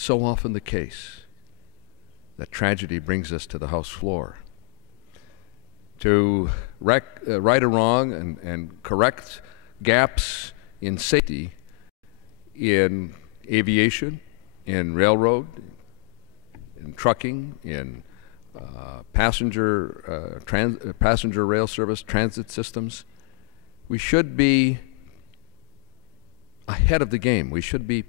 so often the case that tragedy brings us to the House floor to right a wrong and correct gaps in safety in aviation, in railroad, in trucking, in passenger rail service, transit systems. We should be ahead of the game. We should be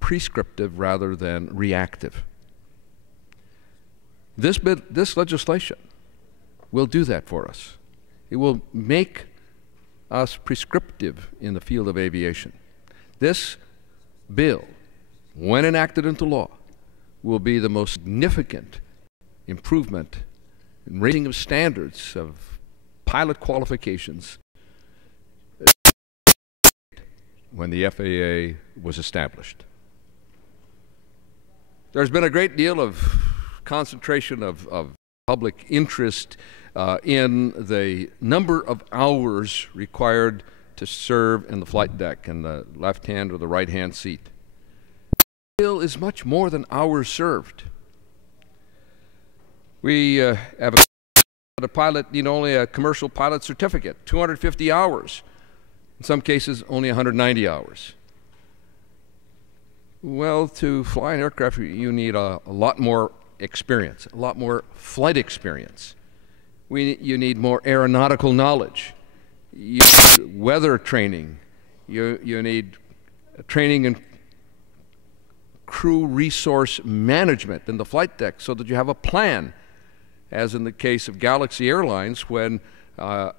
prescriptive rather than reactive. This legislation will do that for us. It will make us prescriptive in the field of aviation. This bill, when enacted into law, will be the most significant improvement in raising of standards of pilot qualifications when the FAA was established. There's been a great deal of concentration of public interest in the number of hours required to serve in the flight deck in the left-hand or the right-hand seat. The bill is much more than hours served. We have a pilot need only a commercial pilot certificate, 250 hours. In some cases, only 190 hours. Well, to fly an aircraft, you need a lot more experience, a lot more flight experience. You need more aeronautical knowledge. You need weather training. You need training in crew resource management in the flight deck so that you have a plan, as in the case of Galaxy Airlines when a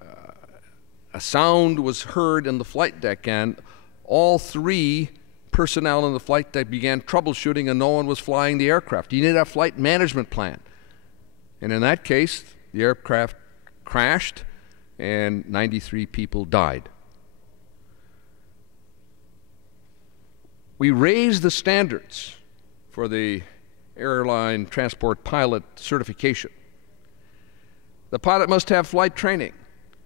sound was heard in the flight deck and all three personnel in the flight deck began troubleshooting and no one was flying the aircraft. You need a flight management plan. And in that case, the aircraft crashed and 93 people died. We raised the standards for the airline transport pilot certification. The pilot must have flight training,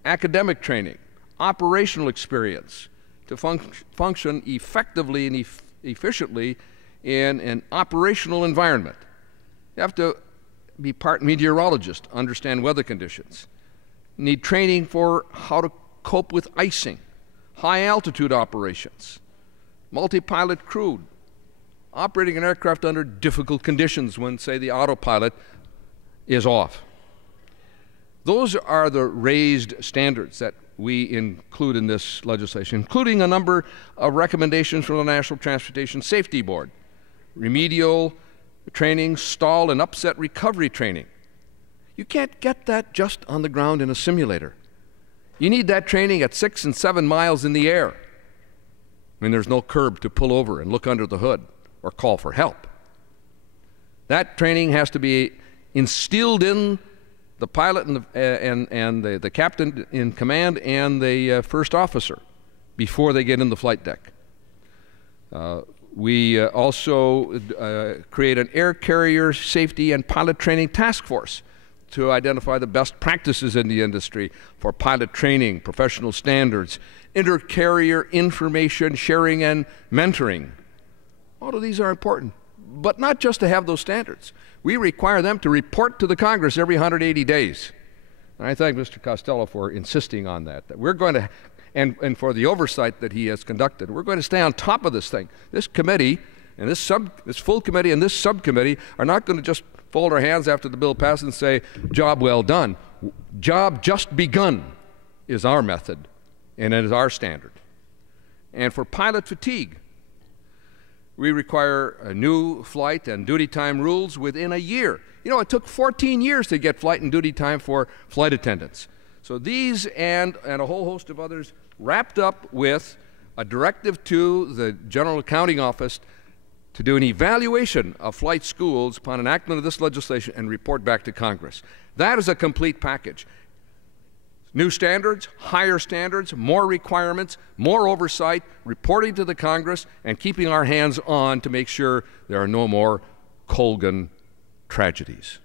academic training, operational experience to function effectively and efficiently in an operational environment. You have to be part meteorologist, understand weather conditions. You need training for how to cope with icing, high altitude operations, multi-pilot crew, operating an aircraft under difficult conditions when, say, the autopilot is off. Those are the raised standards that we include in this legislation, including a number of recommendations from the National Transportation Safety Board, remedial training, stall and upset recovery training. You can't get that just on the ground in a simulator. You need that training at 6 and 7 miles in the air when there's no curb to pull over and look under the hood or call for help. That training has to be instilled in the pilot and the captain in command and the first officer before they get in the flight deck. We also create an air carrier safety and pilot training task force to identify the best practices in the industry for pilot training, professional standards, inter-carrier information sharing and mentoring. All of these are important, but not just to have those standards. We require them to report to the Congress every 180 days. And I thank Mr. Costello for insisting on that we're going to, and for the oversight that he has conducted. We're going to stay on top of this thing. This committee and this full committee and this subcommittee are not going to just fold our hands after the bill passes and say, job well done. Job just begun is our method, and it is our standard. And for pilot fatigue, we require new flight and duty time rules within a year. You know, it took 14 years to get flight and duty time for flight attendants. So these and a whole host of others wrapped up with a directive to the General Accounting Office to do an evaluation of flight schools upon enactment of this legislation and report back to Congress. That is a complete package. New standards, higher standards, more requirements, more oversight, reporting to the Congress, and keeping our hands on to make sure there are no more Colgan tragedies.